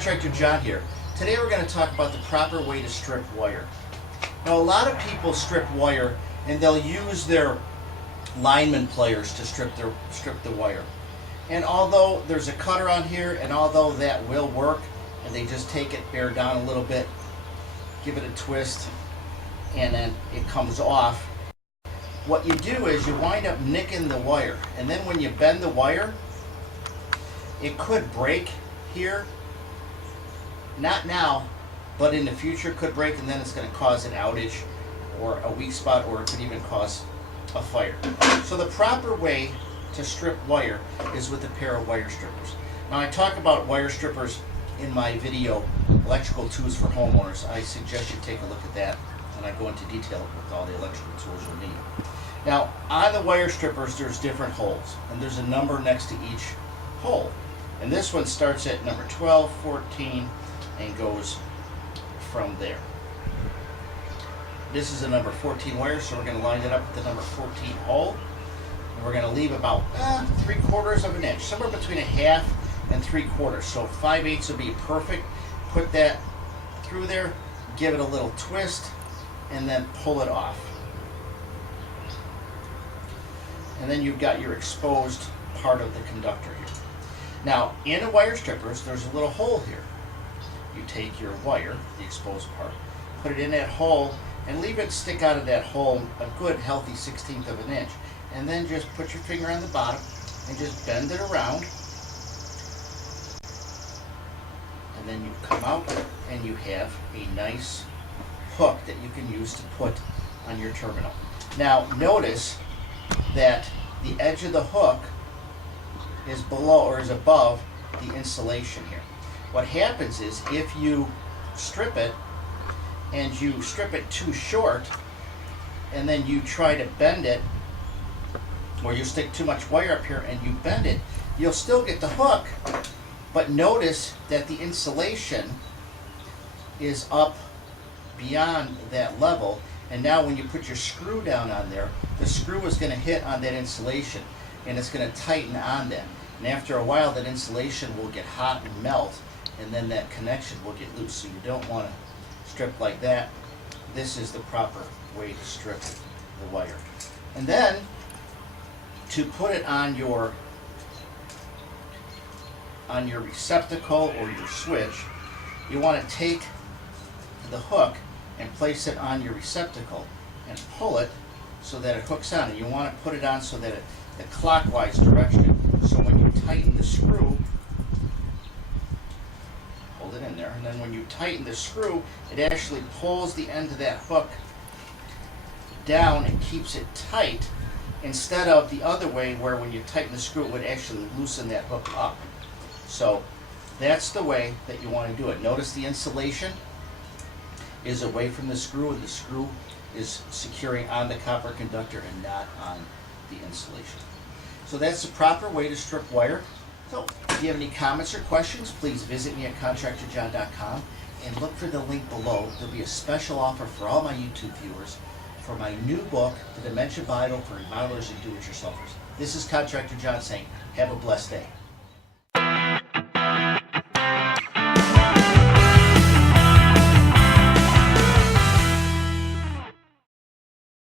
Contractor John here. Today we're going to talk about the proper way to strip wire. Now a lot of people strip wire and they'll use their lineman pliers to strip the wire. And although there's a cutter on here and although that will work, and they just take it, bear down a little bit, give it a twist, and then it comes off. What you do is you wind up nicking the wire, and then when you bend the wire, it could break here. Not now, but in the future could break, and then it's going to cause an outage or a weak spot, or it could even cause a fire. So the proper way to strip wire is with a pair of wire strippers. Now I talk about wire strippers in my video, Electrical Tools for Homeowners. I suggest you take a look at that, and I go into detail with all the electrical tools you'll need. Now on the wire strippers there's different holes, and there's a number next to each hole. And this one starts at number 12, 14, and goes from there. This is a number 14 wire, so we're going to line it up with the number 14 hole. And we're going to leave about 3/4 of an inch, somewhere between 1/2 and 3/4. So 5/8 would be perfect. Put that through there, give it a little twist, and then pull it off. And then you've got your exposed part of the conductor here. Now, in the wire strippers, there's a little hole here. You take your wire, the exposed part, put it in that hole, and leave it stick out of that hole a good healthy 1/16 of an inch. And then just put your finger on the bottom and just bend it around. And then you come out and you have a nice hook that you can use to put on your terminal. Now, notice that the edge of the hook is below or is above the insulation here. What happens is if you strip it and you strip it too short and then you try to bend it, or you stick too much wire up here and you bend it, you'll still get the hook, but notice that the insulation is up beyond that level, and now when you put your screw down on there, the screw is going to hit on that insulation and it's going to tighten on that. And after a while that insulation will get hot and melt, and then that connection will get loose. So you don't want to strip like that. This is the proper way to strip the wire. And then to put it on your receptacle or your switch, you want to take the hook and place it on your receptacle and pull it so that it hooks on. And you want to put it on so that the clockwise direction. So when you tighten the screw, hold it in there, and then when you tighten the screw, it actually pulls the end of that hook down and keeps it tight, instead of the other way where when you tighten the screw it would actually loosen that hook up. So that's the way that you want to do it. Notice the insulation is away from the screw, and the screw is securing on the copper conductor and not on the insulation. So that's the proper way to strip wire. So if you have any comments or questions, please visit me at contractorjohn.com and look for the link below. There'll be a special offer for all my YouTube viewers for my new book, The Dimension Bible for Remodelers and Do-It-Yourselfers. This is Contractor John saying, have a blessed day.